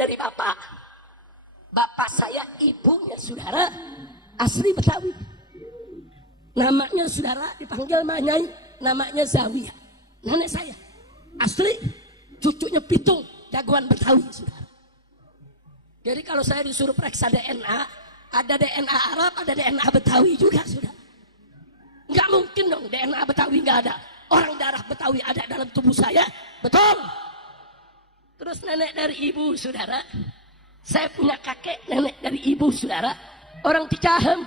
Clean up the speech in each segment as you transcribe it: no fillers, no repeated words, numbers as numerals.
dari bapak. Bapak saya ibunya saudara asli Betawi. Namanya saudara dipanggil Manyai, namanya Zawiyah. Nenek saya asli cucunya Pitung, jagoan Betawi saudara. Jadi kalau saya disuruh periksa DNA, ada DNA Arab, ada DNA Betawi juga saudara. Nggak mungkin dong DNA Betawi nggak ada. Orang darah Betawi ada dalam tubuh saya, betul. Terus nenek dari ibu saudara, saya punya kakek nenek dari ibu saudara, orang Cicahem.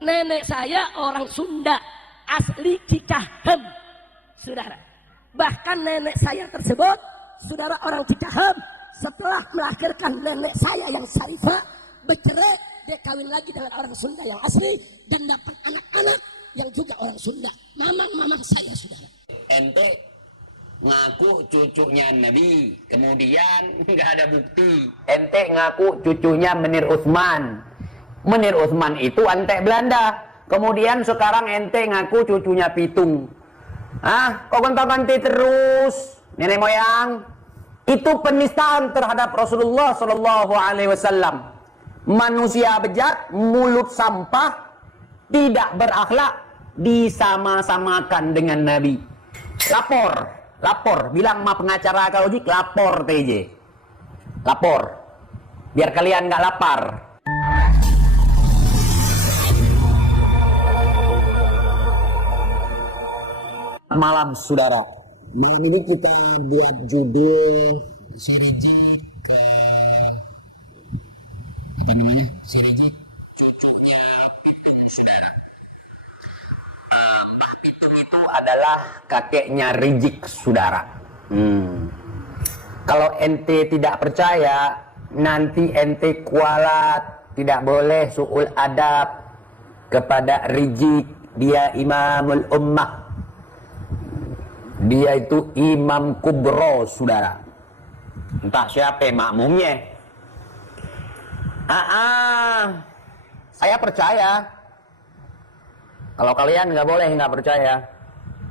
Nenek saya orang Sunda, asli Cicahem, saudara. Bahkan nenek saya tersebut, saudara orang Cicahem, setelah melahirkan nenek saya yang Syarifah, bercerai, dia kawin lagi dengan orang Sunda yang asli, dan dapat anak-anak yang juga orang Sunda. Mamang-mamang saya, saudara. Ente ngaku cucunya Nabi, kemudian nggak ada bukti. Ente ngaku cucunya Menir Utsman. Menir Utsman itu ente Belanda. Kemudian sekarang ente ngaku cucunya Pitung. Kok gonta-ganti terus nenek moyang? Itu penistaan terhadap Rasulullah Shallallahu Alaihi Wasallam. Manusia bejat, mulut sampah, tidak berakhlak, disama-samakan dengan Nabi. Lapor, bilang sama pengacara kau Jik, lapor TJ, lapor, biar kalian nggak lapar. Malam saudara, malam ini kita buat judul Sirijik ke apa namanya? Sirijik cucunya Pitung saudara. Mbah Pitung itu adalah kakeknya Rijik saudara. Kalau ente tidak percaya, nanti ente kualat, tidak boleh su'ul adab kepada Rijik. Dia imamul ummah. Dia itu imam kubro saudara. Entah siapa makmumnya. Saya percaya. Kalau kalian nggak boleh nggak percaya.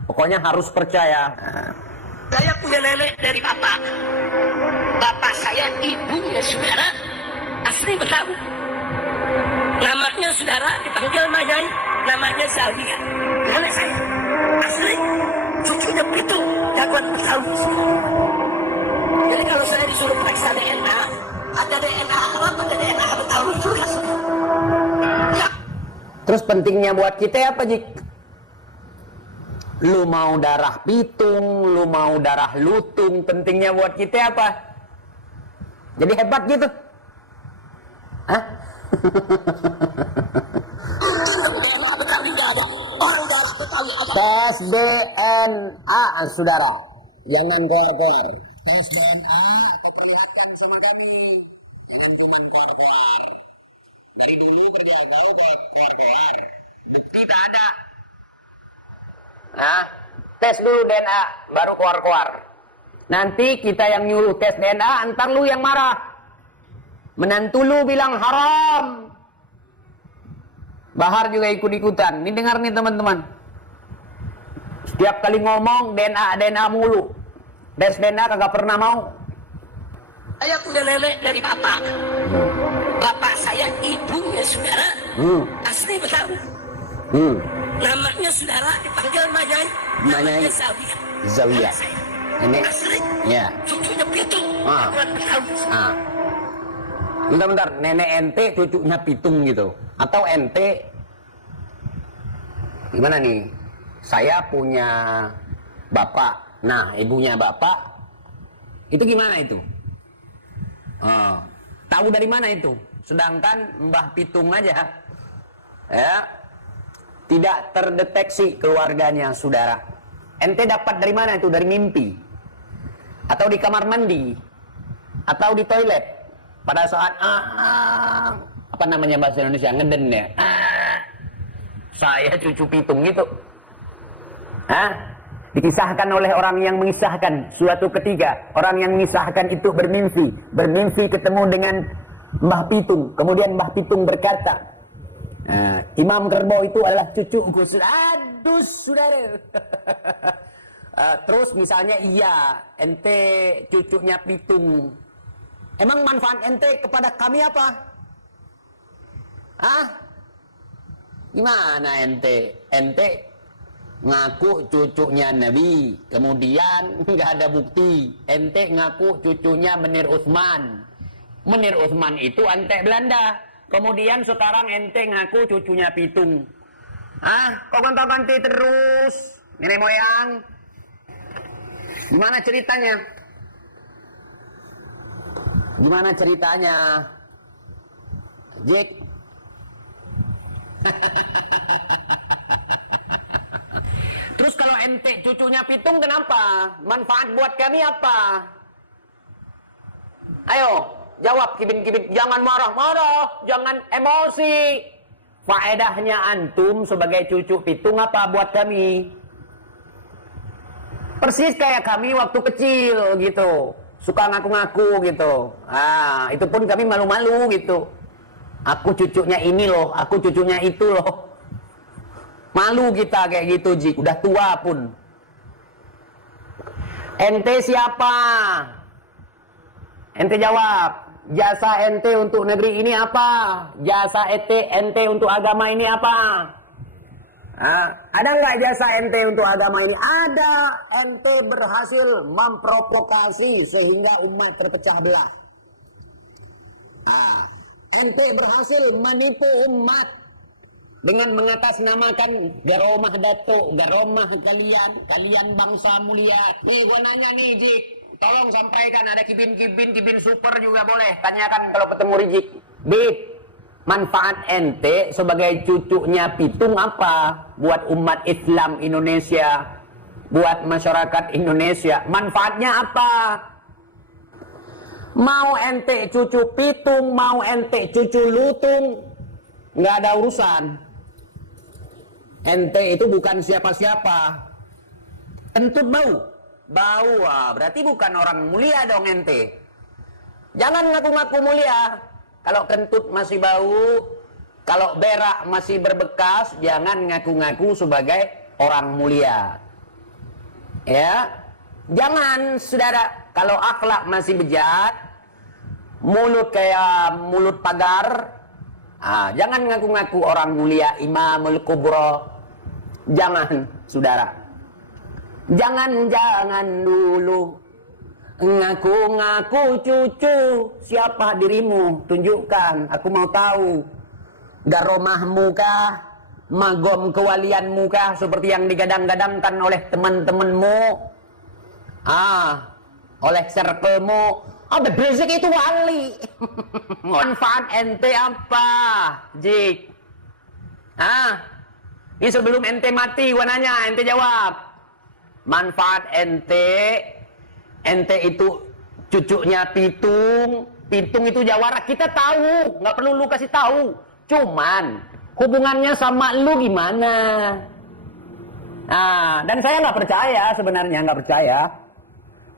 Pokoknya harus percaya. Saya punya nenek dari bapak. Bapak saya ibunya saudara asli Betawi. Namanya saudara dipanggil Manyai, namanya Zawiyah. Nenek saya asli cucunya Pitung, jagoan Betawi. Jadi kalau saya disuruh periksa DNA, ada DNA Arab, ada DNA Betawi juga. Ya. Terus pentingnya buat kita apa, Jik? Lu mau darah Pitung, lu mau darah Lutung, pentingnya buat kita apa? Jadi hebat gitu? Hah? Tes DNA, saudara. Jangan keluar-keluar. Tes DNA atau perlihatkan sama kami. Jangan cuma keluar-keluar. Dari dulu kerja kau keluar-keluar. Bukti tak ada. Tes dulu DNA, baru keluar-keluar. Nanti kita yang nyuruh tes DNA, antar lu yang marah. Menantu lu bilang haram. Bahar juga ikut-ikutan. Ini dengar nih teman-teman. Setiap kali ngomong DNA mulu. Tes DNA kagak pernah mau. Saya punya nenek dari bapak. Bapak saya ibunya saudara asli Betawi. Namanya saudara dipanggil Manyai, namanya Zawiyah. Nenek asli ya. cucunya Pitung, jagoan Betawi. Bentar, nenek ente cucunya Pitung gitu. Atau ente gimana nih? Saya punya bapak. Nah, ibunya bapak itu gimana itu? Tahu dari mana itu? Sedangkan Mbah Pitung aja ya tidak terdeteksi keluarganya saudara. Ente dapat dari mana itu? Dari mimpi? Atau di kamar mandi? Atau di toilet? Pada saat apa namanya bahasa Indonesia, ngeden ya. Saya cucu Pitung gitu. Dikisahkan oleh orang yang mengisahkan suatu ketika orang yang mengisahkan itu bermimpi ketemu dengan Mbah Pitung. Kemudian Mbah Pitung berkata, Imam Kerbau itu adalah cucuku. Aduh saudara. Terus misalnya iya ente cucunya Pitung, Emang manfaat ente kepada kami apa? Hah? Gimana ente? Ente ngaku cucunya Nabi, kemudian nggak ada bukti. Ente ngaku cucunya Menir Utsman. Menir Utsman itu antek Belanda. Kemudian sekarang ente ngaku cucunya Pitung. Ah, kok gonta-ganti terus? Nenek moyang. Gimana ceritanya? Gimana ceritanya? Jik. Terus kalau ente cucunya Pitung kenapa? Manfaat buat kami apa? Ayo, jawab kibin-kibin. Jangan marah-marah, jangan emosi. Faedahnya antum sebagai cucu Pitung apa buat kami? Persis kayak kami waktu kecil gitu. Suka ngaku-ngaku gitu. Ah, itu pun kami malu-malu gitu. Aku cucunya ini loh, aku cucunya itu loh. Malu kita kayak gitu, Jik. Udah tua pun. Ente siapa? Ente jawab. Jasa ente untuk negeri ini apa? Jasa ente untuk agama ini apa? Ada nggak jasa ente untuk agama ini? Ada. Ente berhasil memprovokasi sehingga umat terpecah belah. Ente berhasil menipu umat dengan mengatasnamakan garomah datuk, garomah kalian bangsa mulia. Nih gua nanya nih, Jik, tolong sampaikan, ada kibin super juga boleh. Tanyakan kalau ketemu Rijik. Bib, manfaat ente sebagai cucunya Pitung apa buat umat Islam Indonesia, buat masyarakat Indonesia? Manfaatnya apa? Mau ente cucu Pitung, mau ente cucu Lutung, nggak ada urusan. Ente itu bukan siapa-siapa. Kentut bau. Bau, berarti bukan orang mulia dong ente. Jangan ngaku-ngaku mulia. Kalau kentut masih bau, kalau berak masih berbekas, jangan ngaku-ngaku sebagai orang mulia. Ya, jangan saudara. Kalau akhlak masih bejat, mulut kayak mulut pagar, jangan ngaku-ngaku orang mulia, Imamul Kubra. Jangan, saudara. Jangan dulu ngaku-ngaku cucu. Siapa dirimu? Tunjukkan, aku mau tahu. Garomahmu kah? Magom kewalianmu kah? Seperti yang digadang-gadangkan oleh teman-temanmu? Oleh circlemu? The basic itu wali. Manfaat ente apa, Jik? Ini sebelum ente mati, gua nanya, ente jawab. Manfaat ente itu cucunya Pitung. Pitung itu jawara, kita tahu, nggak perlu lu kasih tahu. Cuman hubungannya sama lu gimana? Dan saya nggak percaya, sebenarnya nggak percaya.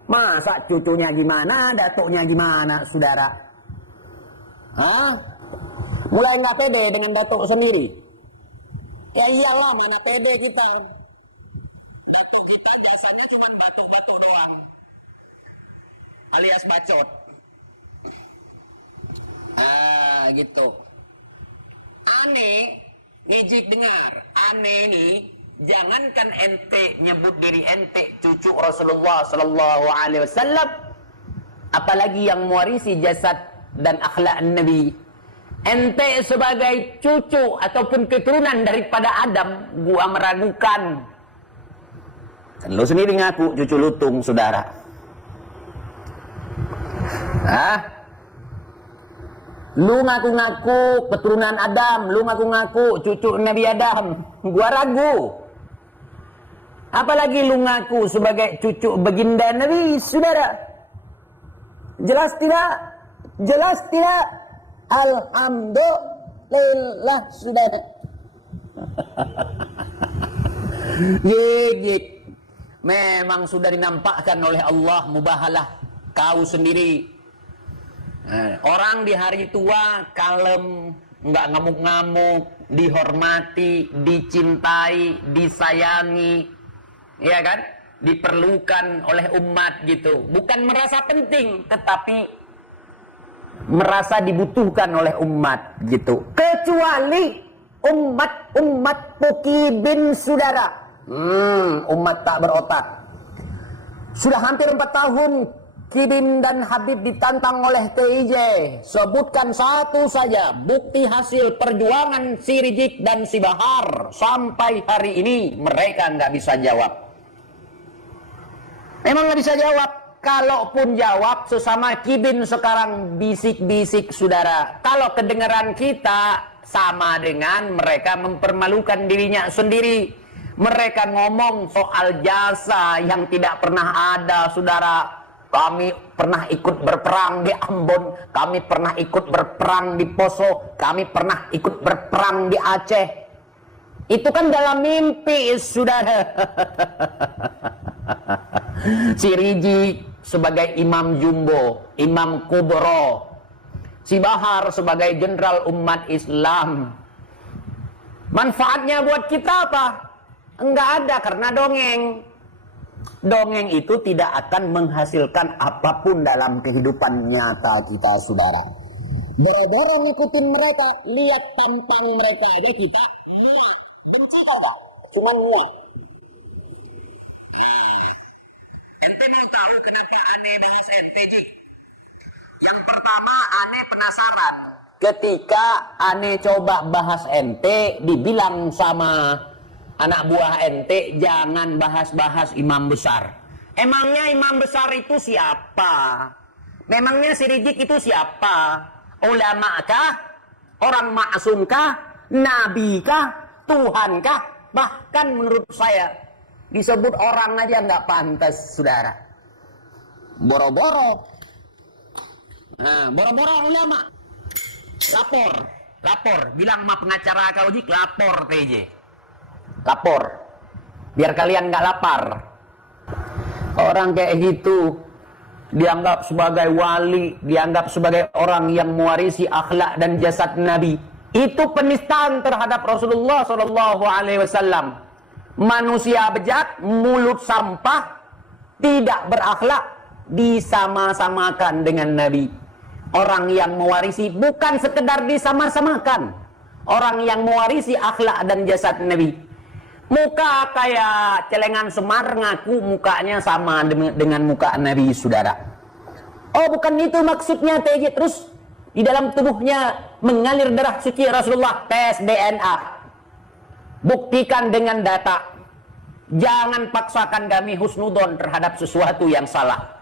Masa cucunya gimana, datuknya gimana, saudara? Mulai nggak pede dengan datuk sendiri. Ya iyalah, mana pede kita. Datuk kita jasanya cuma batuk-batuk doang, alias bacot. Gitu. Aneh, ngejik dengar. Aneh nih. Jangankan ente nyebut diri ente cucu Rasulullah Sallallahu Alaihi Wasallam, apalagi yang mewarisi jasad dan akhlak Nabi. Ente sebagai cucu ataupun keturunan daripada Adam, gua meragukan. Lu sendiri ngaku cucu Lutung, saudara. Lu ngaku-ngaku keturunan Adam, lu ngaku-ngaku cucu Nabi Adam, gua ragu. Apalagi lu ngaku sebagai cucu baginda Nabi, saudara. Jelas tidak? Jelas tidak? Alhamdulillah, saudara. Gigit. Memang sudah dinampakkan oleh Allah, mubahalah kau sendiri. Orang di hari tua kalem, nggak ngamuk-ngamuk, dihormati, dicintai, disayangi, ya kan? Diperlukan oleh umat gitu. Bukan merasa penting, tetapi merasa dibutuhkan oleh umat gitu. Kecuali umat Pokibin, saudara. Umat tak berotak. Sudah hampir 4 tahun Kibim dan Habib ditantang oleh TIJ. Sebutkan satu saja bukti hasil perjuangan si Rizik dan si Bahar. Sampai hari ini mereka nggak bisa jawab. Memang nggak bisa jawab. Kalaupun jawab, sesama Kibin sekarang bisik-bisik, saudara. Kalau kedengaran kita, sama dengan mereka mempermalukan dirinya sendiri. Mereka ngomong soal jasa yang tidak pernah ada, saudara. Kami pernah ikut berperang di Ambon, kami pernah ikut berperang di Poso, kami pernah ikut berperang di Aceh. Itu kan dalam mimpi, saudara. Si Rizik sebagai imam jumbo, imam kubro, si Bahar sebagai jenderal umat Islam. Manfaatnya buat kita apa? Enggak ada, karena dongeng itu tidak akan menghasilkan apapun dalam kehidupan nyata kita, saudara. Boro-boro ngikutin mereka, lihat tampang mereka aja kita muak. Benci enggak? Cuma muak. Ente mau tahu kenapa aneh bahas NTJ? Yang pertama, aneh penasaran. Ketika aneh coba bahas ente, dibilang sama anak buah ente, jangan bahas-bahas imam besar. Emangnya imam besar itu siapa? Memangnya si Rizik itu siapa? Ulama kah? Orang maksum kah? Nabi kah? Tuhan kah? Bahkan menurut saya, disebut orang aja nggak pantas, saudara. Boro-boro. Nah, boro-boro ulama. Lapor. Bilang sama pengacara kau Jik, lapor TJ. Lapor. Biar kalian nggak lapar. Orang kayak gitu dianggap sebagai wali, dianggap sebagai orang yang mewarisi akhlak dan jasad Nabi. Itu penistaan terhadap Rasulullah SAW. Manusia bejat, mulut sampah, tidak berakhlak, disama-samakan dengan Nabi. Orang yang mewarisi bukan sekedar disama-samakan, orang yang mewarisi akhlak dan jasad Nabi. Muka kayak celengan semar, ngaku mukanya sama dengan muka Nabi, saudara. Oh, bukan itu maksudnya TJ. Terus di dalam tubuhnya mengalir darah suci Rasulullah. Tes DNA, buktikan dengan data. Jangan paksakan kami husnudon terhadap sesuatu yang salah.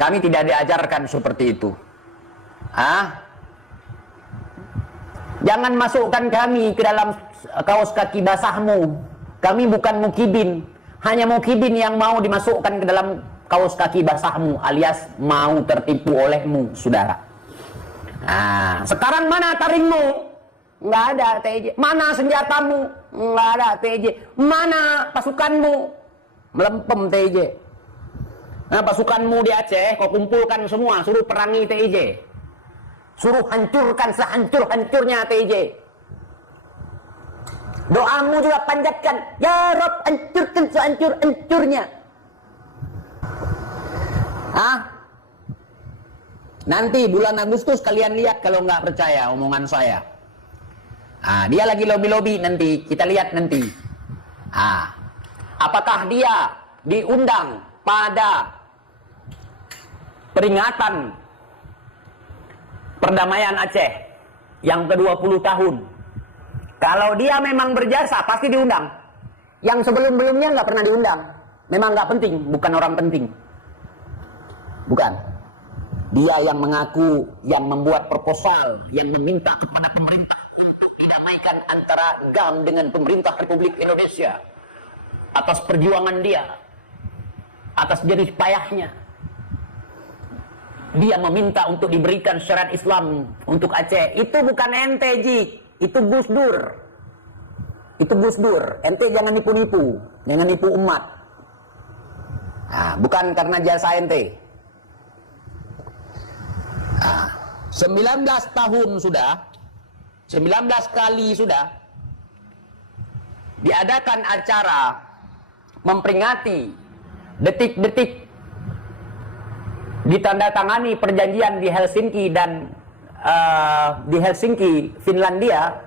Kami tidak diajarkan seperti itu. Jangan masukkan kami ke dalam kaos kaki basahmu. Kami bukan mukibin. Hanya mukibin yang mau dimasukkan ke dalam kaos kaki basahmu, alias mau tertipu olehmu, saudara. Sekarang mana taringmu? Nggak ada, TJ. Mana senjatamu? Nggak ada, TJ. Mana pasukanmu? Melempem, TJ. Nah, pasukanmu di Aceh, kau kumpulkan semua, suruh perangi TJ. Suruh hancurkan sehancur-hancurnya TJ. Doamu juga panjatkan, ya Rob, hancurkan sehancur-hancurnya. Nanti bulan Agustus kalian lihat kalau nggak percaya omongan saya. Dia lagi lobi-lobi nanti, kita lihat nanti. Apakah dia diundang pada peringatan perdamaian Aceh yang ke-20 tahun? Kalau dia memang berjasa, pasti diundang. Yang sebelum-belumnya nggak pernah diundang. Memang nggak penting, bukan orang penting. Bukan. Dia yang mengaku, yang membuat proposal, yang meminta kepada pemerintah untuk didamaikan antara GAM dengan pemerintah Republik Indonesia. Atas perjuangan dia, atas jerih payahnya. Dia meminta untuk diberikan syariat Islam untuk Aceh. Itu bukan ente, Jik. Itu Gus Dur. Itu Gus Dur. Ente jangan nipu-nipu. Jangan nipu umat. Bukan karena jasa ente. 19 tahun sudah. 19 kali sudah diadakan acara memperingati detik-detik ditandatangani perjanjian di Helsinki dan di Helsinki, Finlandia,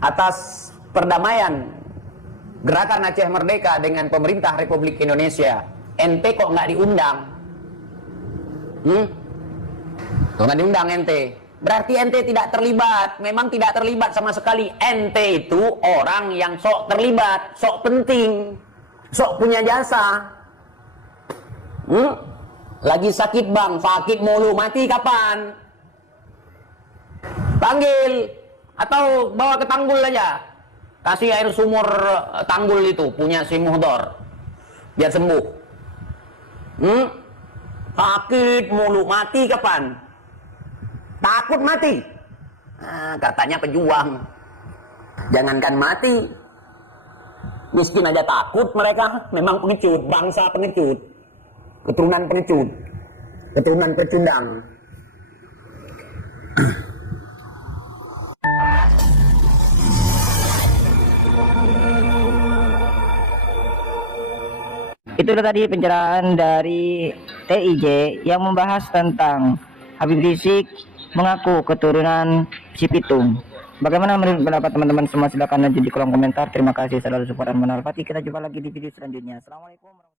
atas perdamaian Gerakan Aceh Merdeka dengan pemerintah Republik Indonesia. Ente kok nggak diundang? Kok nggak diundang ente? Berarti ente tidak terlibat. Memang tidak terlibat sama sekali. Ente itu orang yang sok terlibat, sok penting, sok punya jasa. Lagi sakit bang, sakit mulu, mati kapan? Panggil atau bawa ke tanggul aja, kasih air sumur tanggul itu punya si Muhdor biar sembuh. Sakit mulu, mati kapan? Takut mati. Katanya pejuang. Jangankan mati, miskin aja takut mereka. Memang pengecut, bangsa pengecut, keturunan pengecut, keturunan pecundang. Itulah tadi pencerahan dari TIJ yang membahas tentang Habib Rizik mengaku keturunan Cipitung. Bagaimana menurut pendapat teman-teman semua? Silakan lanjut di kolom komentar. Terima kasih selalu support dan menonton. Kita jumpa lagi di video selanjutnya. Assalamualaikum.